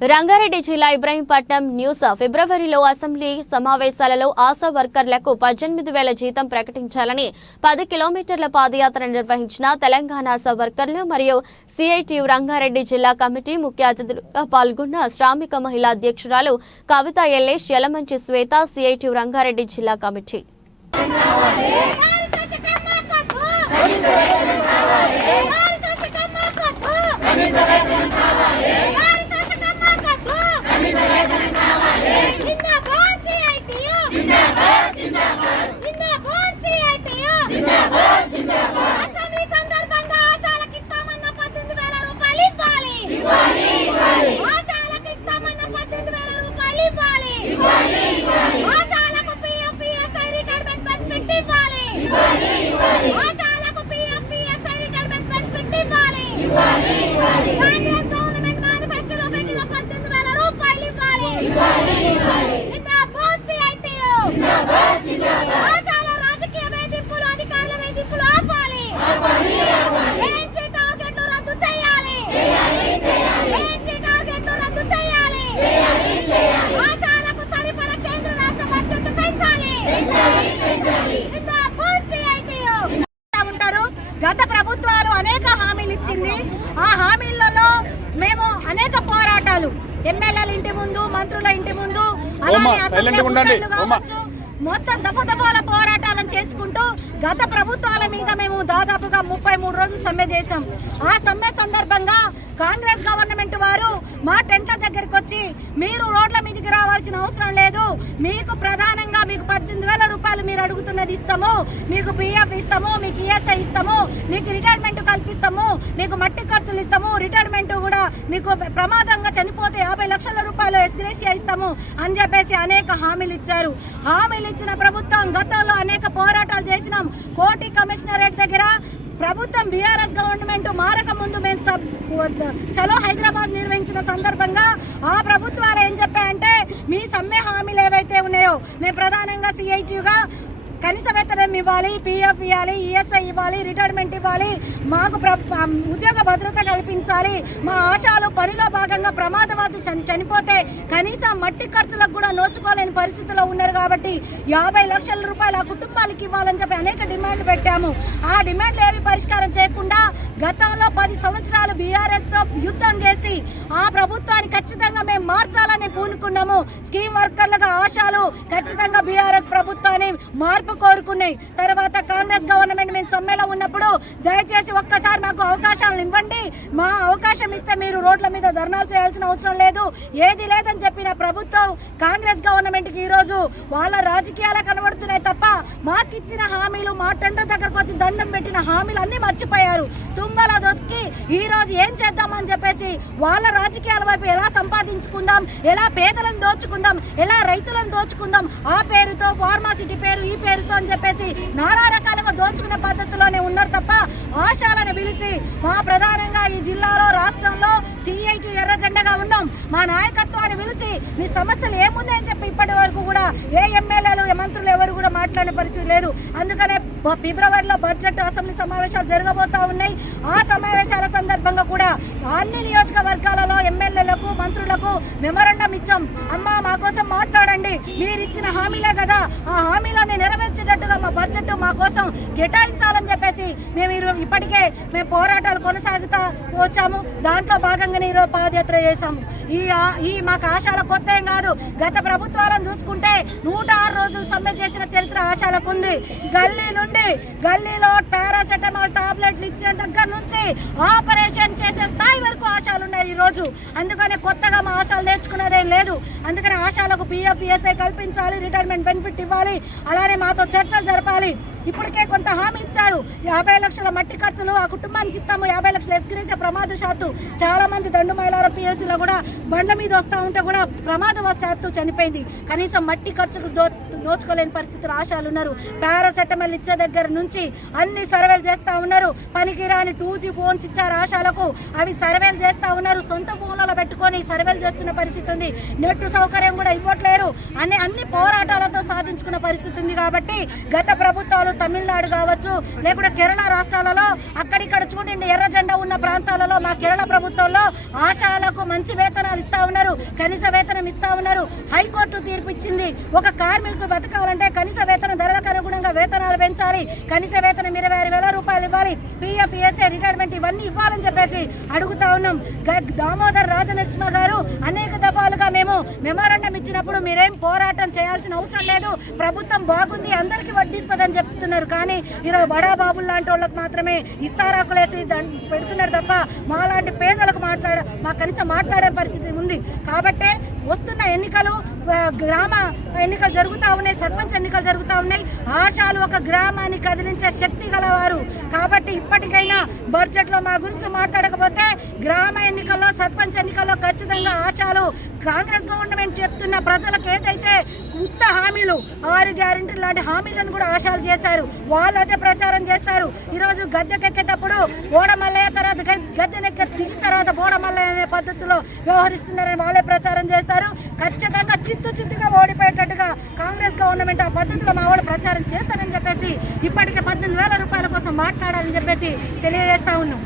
రంగారెడ్డి జిల్లా ఇబ్రహీంపట్నం న్యూస్ ఫిబ్రవరిలో అసెంబ్లీ సమావేశాలలో ఆశా వర్కర్లకు పద్దెనిమిది వేల జీతం ప్రకటించాలని పది కిలోమీటర్ల పాదయాత్ర నిర్వహించిన తెలంగాణ ఆశా వర్కర్లు మరియు సిఐటియు రంగారెడ్డి జిల్లా కమిటీ ముఖ్య అతిథులుగా పాల్గొన్న శ్రామిక మహిళా అధ్యక్షురాలు కవిత ఎల్లేష్ యలమంచి శ్వేత సిఐటియు రంగారెడ్డి జిల్లా కమిటీ అసెంబ్లీ సందర్భంగా ఆశాలకు ఇస్తామన్న పద్దెనిమిది వేల రూపాయలు ఇవ్వాలి ఆశాలకు ఇస్తామన్న పద్దెనిమిది వేల రూపాయలు ఇవ్వాలి ఆశాలకు పిఎఫ్ పిఎస్ఐ రిటైర్మెంట్ బెనిఫిట్ ఇవ్వాలి ఆశాలకు పిఎఫ్ పిఎస్ఐ రిటైర్మెంట్ బెనిఫిట్ ఇవ్వాలి కాంగ్రెస్ గవర్నమెంట్ మేనిఫెస్టోలో పెట్టిన పద్దెనిమిది వేల రూపాయలు ఇవ్వాలి జిందాబాద్ సిఐటియు ఆశాల రాజకీయ వేధింపులు అధికారుల వేధింపులు ఆపాలి ఏఎన్సీ టార్గెట్లు రద్దు చేయాలి ఏఎన్సీ టార్గెట్లు రద్దు చేయాలి ఆశాలకు సరిపడ కేంద్ర రాష్ట్ర బడ్జెట్ పెంచాలి జిందాబాద్ సిఐటియు ఉంటారు గత ప్రభుత్వాలు అనేక హామీలు ఇచ్చింది ఆ హామీలలో మేము అనేక పోరాటాలు. ఎమ్మెల్యేల ఇంటి ముందు మంత్రుల ఇంటి ముందు అసెంబ్లీ. కావచ్చు, మొత్తం దఫదఫాల పోరాటాలను చేసుకుంటూ గత ప్రభుత్వాల మీద మేము దాదాపుగా ముప్పై మూడు రోజులు సమ్మె చేశాం. ఆ సమ్మె సందర్భంగా కాంగ్రెస్ గవర్నమెంట్ వారు మా టెంట్ల దగ్గరికి వచ్చి మీరు రోడ్ల మీదకి రావాల్సిన అవసరం లేదు. మీకు ప్రధానంగా మీకు పద్దెనిమిది వేల రూపాయలు మీరు అడుగుతున్నది ఇస్తాము. మీకు పిఎఫ్ ఇస్తాము మీకు ఈఎస్ఐ ఇస్తాము మీకు రిటైర్మెంట్ కల్పిస్తాము మీకు మట్టి ఖర్చులు ఇస్తాము. రిటైర్మెంట్ కూడా మీకు ప్రమాదంగా చనిపోతే యాభై లక్షల రూపాయలు ఎస్గ్రేషియా ఇస్తాము అని చెప్పేసి అనేక హామీలు ఇచ్చారు. హామీలు ఇచ్చిన ప్రభుత్వం గతంలో అనేక పోరాటాలు చేసినాం. కోటి కమిషనరేట్ దగ్గర ప్రభుత్వం బీఆర్ఎస్ గవర్నమెంట్ మారక ముందు మేము సబ్ చలో హైదరాబాద్ నిర్వహించిన సందర్భంగా ఆ ప్రభుత్వాలు ఏం చెప్పాయంటే మీ సమ్మె హామీలు ఏవైతే ఉన్నాయో మేము ప్రధానంగా సిఐటిగా కనీస వేతనం ఇవ్వాలి పిఎఫ్ ఇవ్వాలి ఈఎస్ఐ ఇవ్వాలి రిటైర్మెంట్ ఇవ్వాలి. మాకు ప్ర- ఉద్యోగ భద్రత కల్పించాలి. మా ఆశాలు పనిలో భాగంగా ప్రమాదవాది చని- చనిపోతే కనీసం మట్టి ఖర్చులకు కూడా నోచుకోలేని పరిస్థితిలో ఉన్నారు కాబట్టి యాభై లక్షల రూపాయలు ఆ కుటుంబాలకు ఇవ్వాలని చెప్పి అనేక డిమాండ్లు పెట్టాము. ఆ డిమాండ్లు ఏవి పరిష్కారం చేయకుండా గతంలో పది సంవత్సరాలు బీఆర్ఎస్తో యుద్ధం చేసి ఆ ప్రభుత్వాన్ని ఖచ్చితంగా మేము మార్చాలని పూనుకున్నాము. స్కీమ్ వర్కర్లుగా ఆశాలు ఖచ్చితంగా బీఆర్ఎస్ ప్రభుత్వాన్ని మార్పు కోరుకున్నాయి. తర్వాత కాంగ్రెస్ గవర్నమెంట్ మేము సమ్మెలో ఉన్నప్పుడు దయచేసి ఒక్కసారి మాకు అవకాశాలు ఇవ్వండి. మా అవకాశం ఇస్తే మీరు రోడ్ల మీద ధర్నాలు చేయాల్సిన అవసరం లేదు. ఏది లేదని చెప్పిన ప్రభుత్వం కాంగ్రెస్ గవర్నమెంట్కి వాళ్ళ రాజకీయాలు కనబడుతున్నాయి తప్ప మాకిచ్చిన హామీలు మా టెండర్ దగ్గరకు వచ్చి దండం పెట్టిన హామీలు అన్ని మర్చిపోయారు. తుంగల దొక్కి ఈ రోజు ఏం చేద్దామని చెప్పేసి వాళ్ళ రాజకీయాల వైపు ఎలా సంపాదించుకుందాం ఎలా పేదలను దోచుకుందాం ఎలా రైతులను దోచుకుందాం ఆ పేరుతో ఫార్మాసిటీ పేరు ఈ పేరుతో అని చెప్పేసి నానా రకాలుగా దోచుకునే పద్ధతిలోనే ఉన్నారు తప్ప ఆశాలను పిలిచి మా ప్రధానంగా ఈ జిల్లాలో రాష్ట్రంలో సిఐటి ఎర్ర జెండగా ఉన్నాం. మా నాయకత్వాన్ని పిలిచి మీ సమస్యలు ఏమున్నాయని చెప్పి ఇప్పటి వరకు కూడా ఏ ఎమ్మెల్యేలు మంత్రులు ఎవరు కూడా మాట్లాడే పరిస్థితి లేదు. అందుకనే ఫిబ్రవరిలో బడ్జెట్ అసెంబ్లీ సమావేశాలు జరగబోతా ఉన్నాయి. ఆ సమావేశాల సందర్భంగా కూడా అన్ని నియోజకవర్గాలలో ఎమ్మెల్యేలకు మంత్రులకు మెమరండం ఇచ్చాం. అమ్మ మా కోసం మాట్లాడండి. మీరు ఇచ్చిన హామీలే కదా. ఆ హామీలని నెరవేర్చేటట్టుగా మా బడ్జెట్ మా కోసం కేటాయించాలని చెప్పేసి మేము ఇప్పటికే మేము పోరాటాలు కొనసాగుతా వచ్చాము. దాంట్లో భాగంగానే ఈరోజు పాదయాత్ర చేశాము. ఈ ఆ- ఈ మాకు ఆశాల కొత్త ఏం కాదు. గత ప్రభుత్వాలను చూసుకుంటే నూట ఆరు రోజులు సమ్మె చేసిన చరిత్ర ఆశాలకు ఉంది గల్లీ నుండి గల్లీలో పారాసెటమాల్ టాబ్లెట్లు ఇచ్చే దగ్గర నుంచి ఆపరేషన్ చేసే స్థాయి వరకు ఆశాలు ఉన్నాయి ఈ రోజు. అందుకనే కొత్తగా మా ఆశాలు నేర్చుకునేదేం లేదు. అందుకని ఆశాలకు పిఎఫ్ ఈఎస్ఐ కల్పించాలి రిటైర్మెంట్ బెనిఫిట్ ఇవ్వాలి. అలానే మాతో చర్చలు జరపాలి. ఇప్పటికే కొంత హామీ ఇచ్చారు. యాభై లక్షల మట్టి ఖర్చులు ఆ కుటుంబానికి ఇస్తాము. యాభై లక్షలు ఎస్కిరేసే ప్రమాదశాత్తు. చాలా మంది దండు మహిళల పిఎస్సీలో కూడా బండ మీద వస్తూ ఉంటే కూడా ప్రమాదవశాత్తు చనిపోయింది. కనీసం మట్టి ఖర్చుకు దో నోచుకోలేని పరిస్థితులు ఆశాలు ఉన్నారు. పారాసెటమాల్ ఇచ్చే దగ్గర నుంచి అన్ని సర్వేలు చేస్తా ఉన్నారు. పనికిరాని టూ జీ ఫోన్స్ ఇచ్చారు ఆశాలకు. అవి సర్వేలు చేస్తా ఉన్నారు. సొంత ఫోన్లలో పెట్టుకొని సర్వేలు చేస్తున్న పరిస్థితి ఉంది. నెట్ సౌకర్యం కూడా ఇవ్వట్లేరు అనే అన్ని పోరాటాలతో సాధించుకున్న పరిస్థితి ఉంది కాబట్టి గత ప్రభుత్వాలు తమిళనాడు కావచ్చు లేకుంటే కేరళ రాష్ట్రాలలో అక్కడిక్కడ చూడండి ఎర్ర జెండా ఉన్న ప్రాంతాలలో మా కేరళ ప్రభుత్వంలో ఆశాలకు మంచి వేతనాలు ఇస్తా ఉన్నారు. కనీస వేతనం ఇస్తా ఉన్నారు. హైకోర్టు తీర్పు ఇచ్చింది. ఒక కార్మికుడు బతకాలంటే కనీస వేతన ధరలకు అనుగుణంగా వేతనాలు పెంచాలి. కనీస వేతనం ఇరవై ఆరు వేల రూపాయలు ఇవ్వాలి. పిఎఫ్ ఈఎస్ఐ రిటైర్మెంట్ ఇవన్నీ ఇవ్వాలని చెప్పేసి అడుగుతా ఉన్నాం. దామోదర్ రాజనరసింహ గారు అనేక దఫాలుగా మేము మెమోరాండం ఇచ్చినప్పుడు మీరేం పోరాటం చేయాల్సిన అవసరం లేదు. ప్రభుత్వం బాగుంది అందరికీ వడ్డిస్తుందని చెప్తున్నారు. కానీ ఈరోజు బడాబాబులు లాంటి వాళ్ళకి మాత్రమే ఇస్తారాకులేసి పెడుతున్నారు తప్ప మా లాంటి పేదలకు మాట్లాడ మా కనీసం మాట్లాడే పరిస్థితి ఉంది. కాబట్టే వస్తున్న ఎన్నికలు గ్రామ ఎన్నికలు జరుగుతూ ఉన్నాయి సర్పంచ్ ఎన్నికలు జరుగుతూ ఉన్నాయి. ఆశాలు ఒక గ్రామాన్ని కదిలించే శక్తి గలవారు. కాబట్టి ఇప్పటికైనా బడ్జెట్లో మా గురించి మాట్లాడకపోతే గ్రామ ఎన్నికల్లో సర్పంచ్ ఎన్నికల్లో ఖచ్చితంగా ఆశాలు కాంగ్రెస్ గవర్నమెంట్ చెప్తున్న ప్రజలకు ఏదైతే ఉత్త హామీలు ఆరు గ్యారెంటీ లాంటి హామీలను కూడా ఆశాలు చేశారు వాళ్ళు అదే ప్రచారం చేస్తారు. ఈరోజు గద్దెకెక్కేటప్పుడు ఓడమల్లయ్య తర్వాత గద్దెనెక్క దిగిన తర్వాత బోడమల్లయ్య అనే పద్ధతిలో వ్యవహరిస్తున్నారని వాళ్ళే ప్రచారం చేస్తారు. ఖచ్చితంగా చిత్తు చిత్తుగా ఓడిపోయేటట్టుగా కాంగ్రెస్ గవర్నమెంట్ ఆ పద్ధతిలో మా వాళ్ళు ప్రచారం చేస్తారని చెప్పేసి ఇప్పటికే పద్దెనిమిది వేల రూపాయల కోసం మాట్లాడాలని చెప్పేసి తెలియజేస్తా ఉన్నాం.